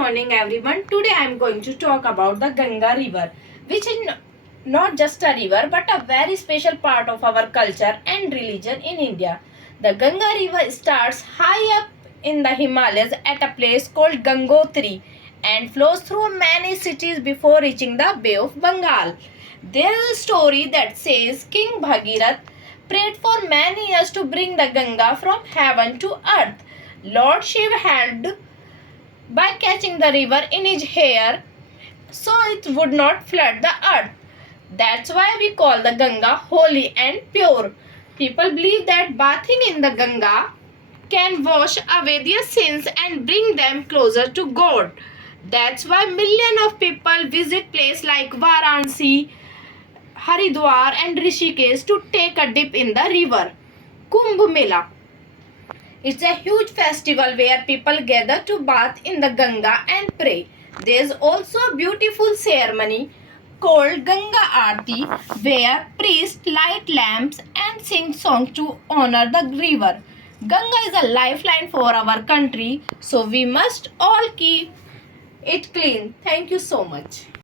morning everyone. Today I am going to talk about the Ganga river, which is not just a river but a very special part of our culture and religion in India. The Ganga river starts high up in the Himalayas at a place called Gangotri and flows through many cities before reaching the Bay of Bengal. There is a story that says King Bhagirath prayed for many years to bring the Ganga from heaven to earth. Lord Shiva helped by catching the river in his hair so it would not flood the earth. That's why we call the Ganga holy and pure. People believe that bathing in the Ganga can wash away their sins and bring them closer to God. That's why millions of people visit places like Varanasi, Haridwar and Rishikesh to take a dip in the river. Kumb Mela. It's a huge festival where people gather to bath in the Ganga and pray. There's also a beautiful ceremony called Ganga Aarti where priests light lamps and sing songs to honor the river. Ganga is a lifeline for our country, so we must all keep it clean. Thank you so much.